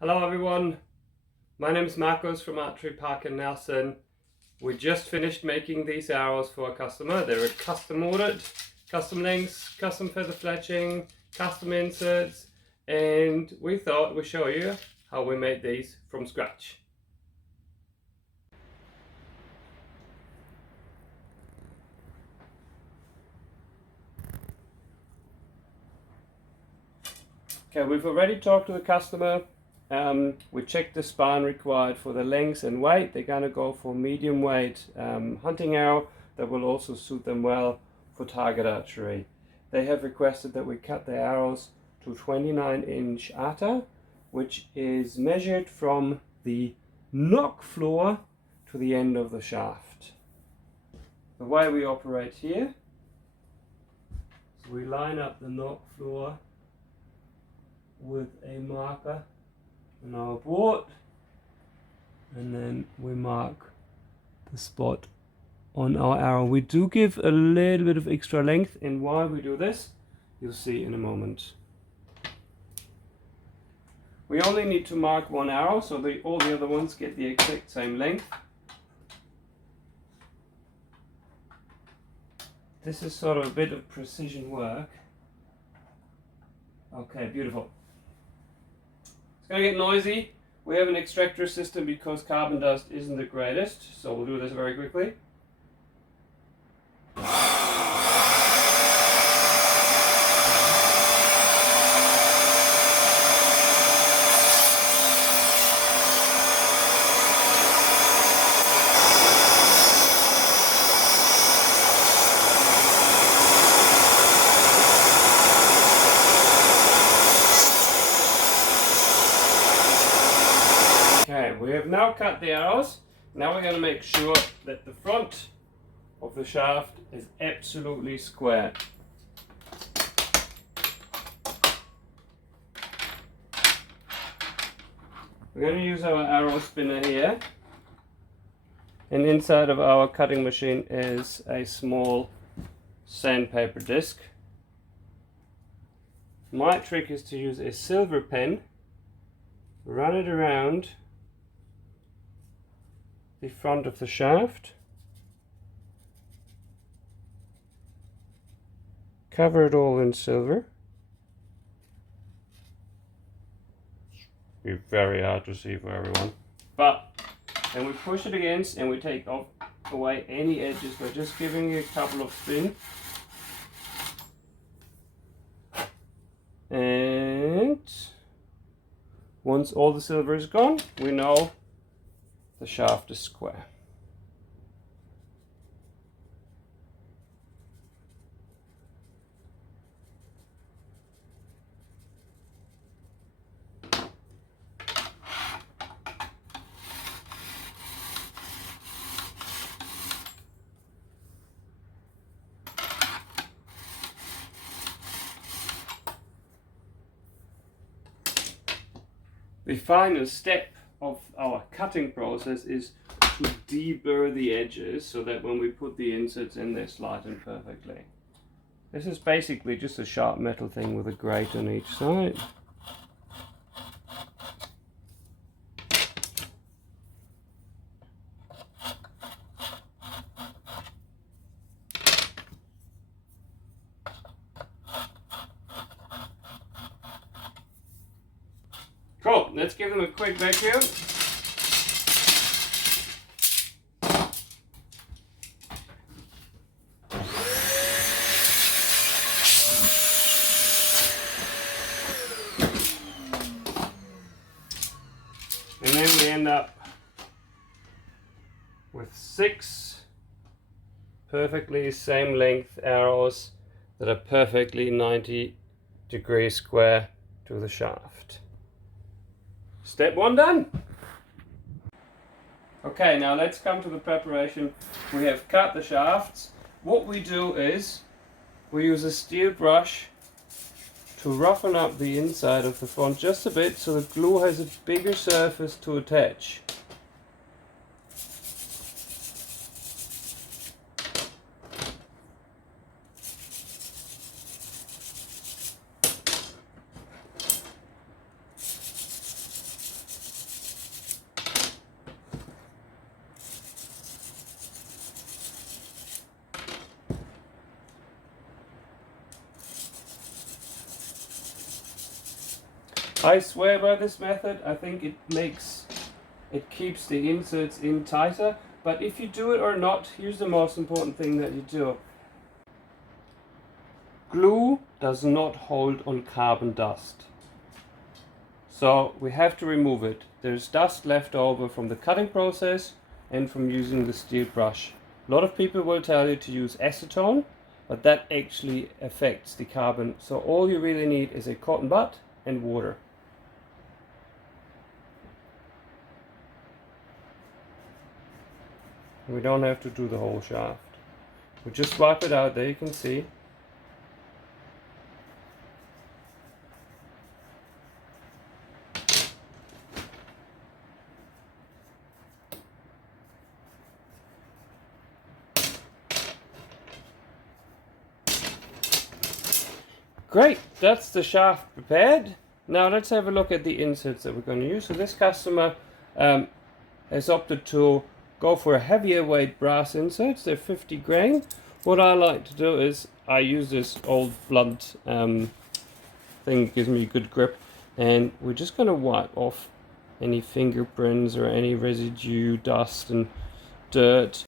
Hello everyone, my name is Marcos from Archery Park in Nelson. We just finished making these arrows for a customer. They were custom ordered, custom links, custom feather fletching, custom inserts, and we thought we'd show you how we made these from scratch. Okay, we've already talked to the customer. We checked the span required for the length and weight. They're going to go for medium weight hunting arrow that will also suit them well for target archery. They have requested that we cut the arrows to 29-inch ATA, which is measured from the nock floor to the end of the shaft. The way we operate here is we line up the nock floor with a marker on our board, and then we mark the spot on our arrow. We do give a little bit of extra length, and why we do this you'll see in a moment. We only need to mark one arrow, so all the other ones get the exact same length. This is sort of a bit of precision work. Okay, beautiful. It's going to get noisy. We have an extractor system because carbon dust isn't the greatest, so we'll do this very quickly. Okay, we have now cut the arrows. Now we're going to make sure that the front of the shaft is absolutely square. We're going to use our arrow spinner here, and inside of our cutting machine is a small sandpaper disc. My trick is to use a silver pen, run it around the front of the shaft, cover it all in silver. Be very hard to see for everyone, but then we push it against and we take away any edges by just giving it a couple of spins, and once all the silver is gone, we know the shaft is square. The final step of our cutting process is to deburr the edges so that when we put the inserts in, they slide in perfectly. This is basically just a sharp metal thing with a grate on each side. Cool, let's give them a quick vacuum. And then we end up with 6 perfectly same length arrows that are perfectly 90 degrees square to the shaft. Step 1 done. Okay, now let's come to the preparation. We have cut the shafts. What we do is we use a steel brush to roughen up the inside of the front just a bit so the glue has a bigger surface to attach. I swear by this method. I think it keeps the inserts in tighter. But if you do it or not, here's the most important thing that you do. Glue does not hold on carbon dust. So we have to remove it. There's dust left over from the cutting process and from using the steel brush. A lot of people will tell you to use acetone, but that actually affects the carbon. So all you really need is a cotton bud and water. We don't have to do the whole shaft. We just wipe it out, there you can see. Great, that's the shaft prepared. Now let's have a look at the inserts that we're going to use. So this customer has opted to go for a heavier weight brass inserts. They're 50 grain. What I like to do is I use this old blunt thing, that gives me a good grip, and we're just going to wipe off any fingerprints or any residue, dust and dirt.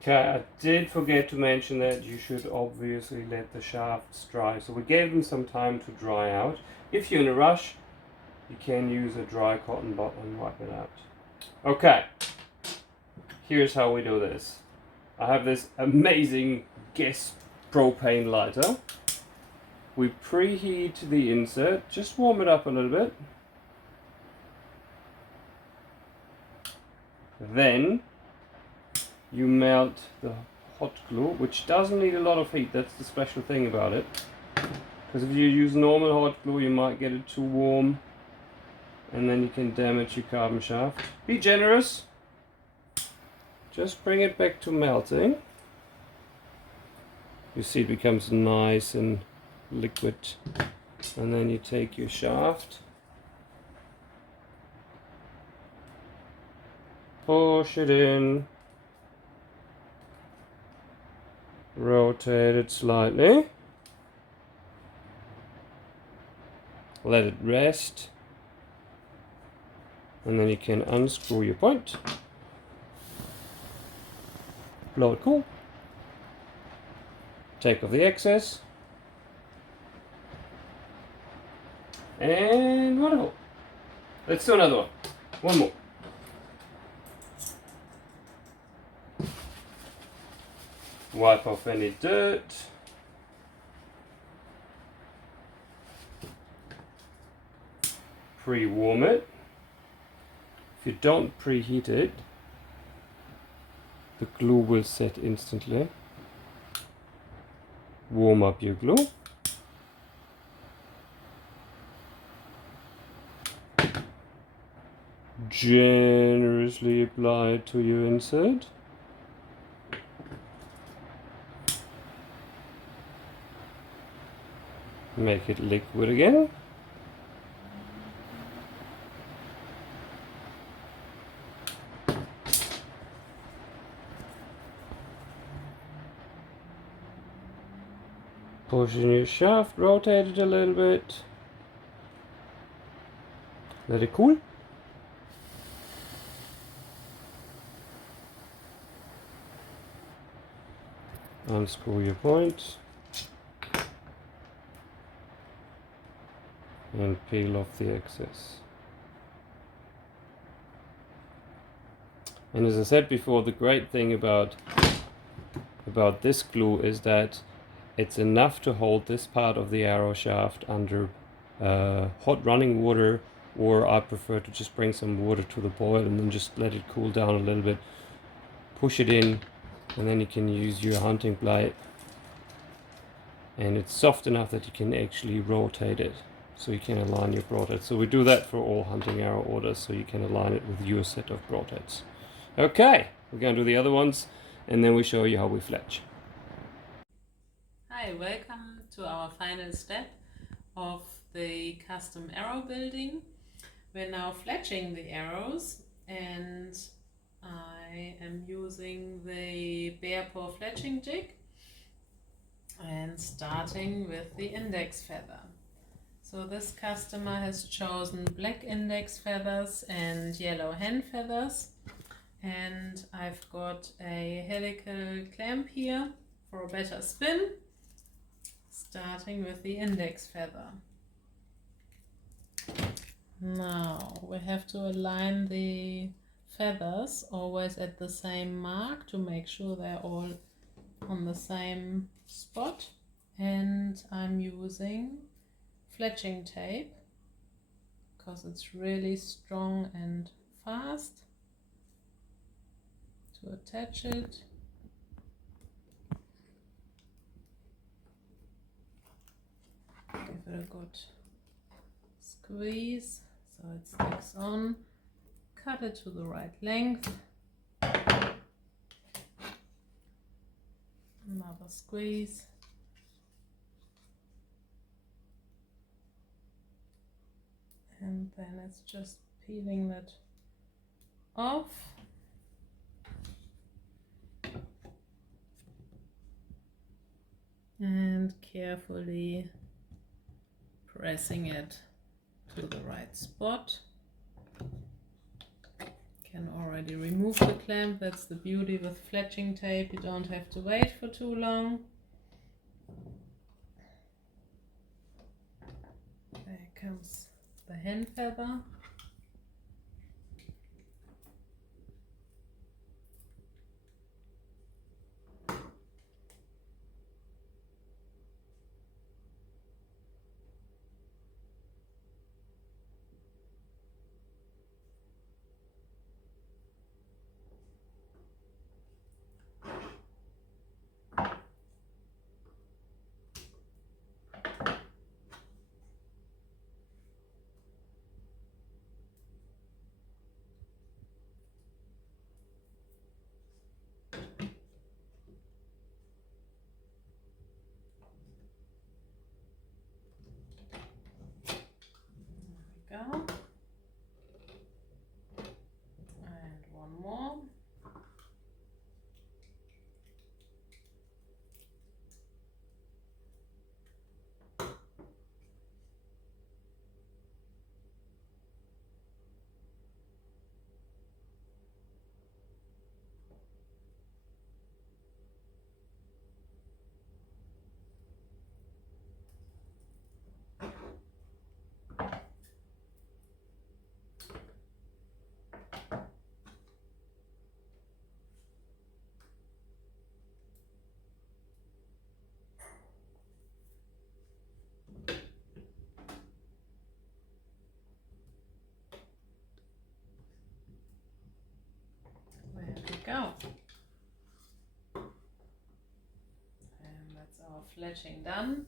Okay, I did forget to mention that you should obviously let the shafts dry. So we gave them some time to dry out. If you're in a rush, you can use a dry cotton bud and wipe it out. Okay, here's how we do this. I have this amazing Guess propane lighter. We preheat the insert, just warm it up a little bit. Then you melt the hot glue, which doesn't need a lot of heat. That's the special thing about it. Because if you use normal hot glue, you might get it too warm and then you can damage your carbon shaft. Be generous. Just bring it back to melting. You see it becomes nice and liquid. And then you take your shaft, push it in, rotate it slightly, let it rest, and then you can unscrew your point, blow it cool, take off the excess, and wonderful. Let's do another one. One more. Wipe off any dirt. Pre-warm it. If you don't preheat it, the glue will set instantly. Warm up your glue. Generously apply it to your insert. Make it liquid again. Push in your shaft, rotate it a little bit. Let it cool. Unscrew your point. And peel off the excess. And as I said before, the great thing about this glue is that it's enough to hold this part of the arrow shaft under hot running water, or I prefer to just bring some water to the boil and then just let it cool down a little bit. Push it in, and then you can use your hunting blade, and it's soft enough that you can actually rotate it. So you can align your broadheads. So we do that for all hunting arrow orders, so you can align it with your set of broadheads. Okay, we're going to do the other ones, and then we show you how we fletch. Hi, welcome to our final step of the custom arrow building. We're now fletching the arrows, and I am using the bare paw fletching jig and starting with the index feather. So this customer has chosen black index feathers and yellow hen feathers, and I've got a helical clamp here for a better spin, starting with the index feather. Now we have to align the feathers always at the same mark to make sure they're all on the same spot, and I'm using fletching tape because it's really strong and fast to attach it. Give it a good squeeze so it sticks on. Cut it to the right length. Another squeeze. And then it's just peeling that off. And carefully pressing it to the right spot. Can already remove the clamp. That's the beauty with fletching tape. You don't have to wait for too long. There comes the hen feather. Go. And one more. There we go. And that's our fletching done.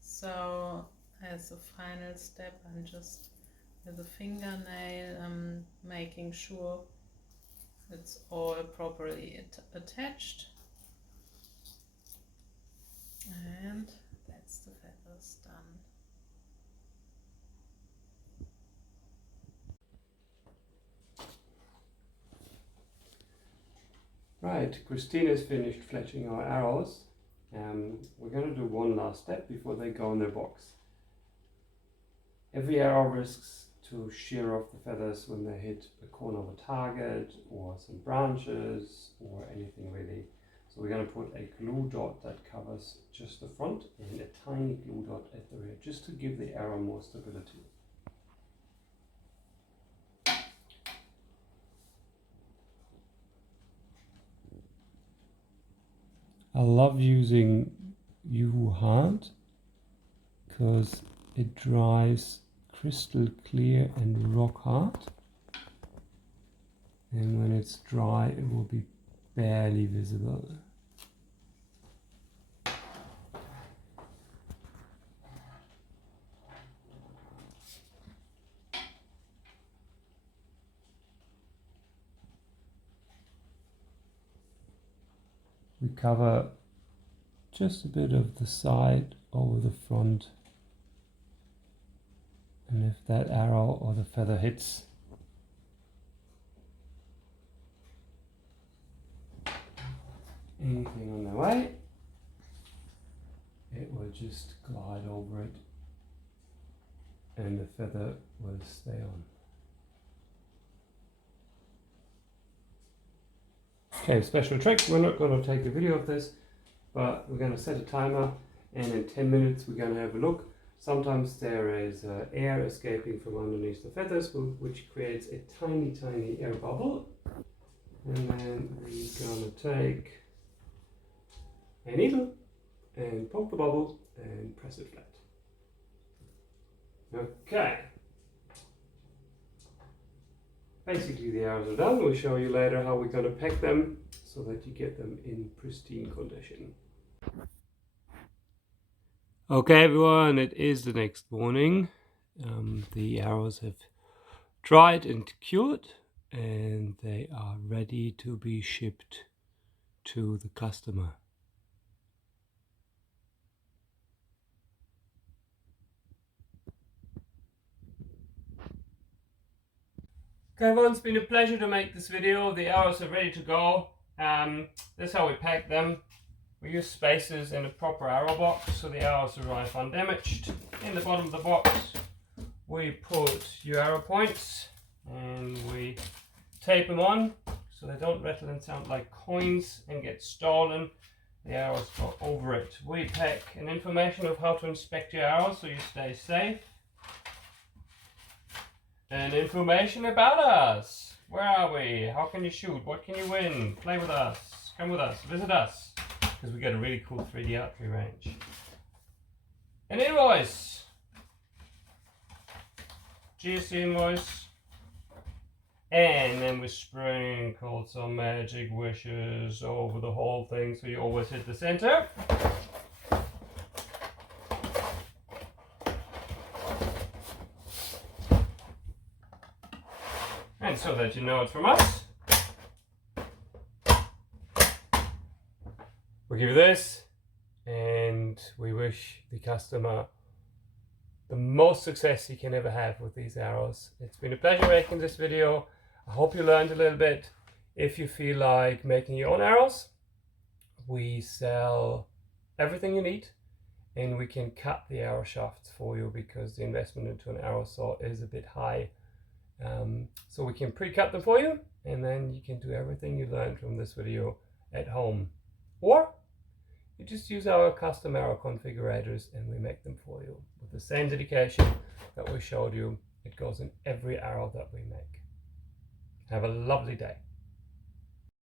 So as a final step, I'm just with a fingernail making sure it's all properly attached. And that's the feathers done. Right, Christina's finished fletching our arrows. We're going to do one last step before they go in their box. Every arrow risks to shear off the feathers when they hit a corner of a target or some branches or anything really. So we're going to put a glue dot that covers just the front and a tiny glue dot at the rear, just to give the arrow more stability. I love using U-Hard because it dries crystal clear and rock hard, and when it's dry it will be barely visible. We cover just a bit of the side over the front, and if that arrow or the feather hits anything on the way, it will just glide over it and the feather will stay on. Okay, special trick, we're not going to take a video of this, but we're going to set a timer, and in 10 minutes we're going to have a look. Sometimes there is air escaping from underneath the feathers, which creates a tiny air bubble. And then we're going to take a needle and poke the bubble and press it flat. Okay. Basically the arrows are done. We'll show you later how we're going to pack them so that you get them in pristine condition. Okay everyone, it is the next morning. The arrows have dried and cured and they are ready to be shipped to the customer. Okay everyone, it's been a pleasure to make this video. The arrows are ready to go. This is how we pack them. We use spacers in a proper arrow box so the arrows arrive undamaged. In the bottom of the box we put your arrow points and we tape them on so they don't rattle and sound like coins and get stolen. The arrows go over it. We pack an information of how to inspect your arrows so you stay safe. And information about us. Where are we? How can you shoot? What can you win? Play with us. Come with us. Visit us. Because we got a really cool 3D archery range. An invoice. GST invoice. And then we sprinkled some magic wishes over the whole thing so you always hit the center. And so that you know it's from us, we give you this, and we wish the customer the most success he can ever have with these arrows. It's been a pleasure making this video. I hope you learned a little bit. If you feel like making your own arrows, we sell everything you need, and we can cut the arrow shafts for you because the investment into an arrow saw is a bit high. So we can pre-cut them for you, and then you can do everything you learned from this video at home. Or you just use our custom arrow configurators and we make them for you with the same dedication that we showed you. It goes in every arrow that we make. Have a lovely day.